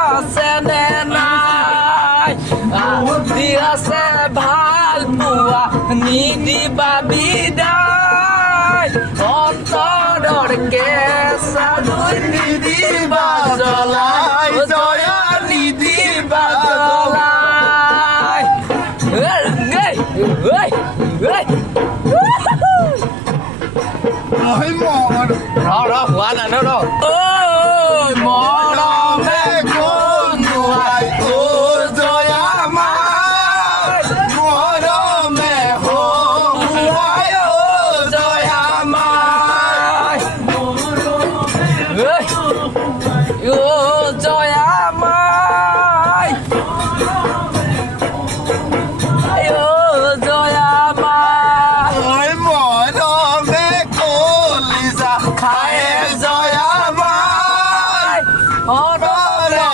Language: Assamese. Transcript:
আছে নে নাই দি আছে ভাল পোৱা নিদিবা বিদায় অন্তৰৰ কেঁচা জুই নিদিবা জ্বলাই জয়া নিদিবা জ্বলাই হোৱা নাই ন মৰমে কোনোৱাই তোৰ জয়া মাই মৰমে হৰুৱাই জয়া মাই জয়া মাই জয়া মাই মৰমে কলিজা খায় জয়া মাই অনৰে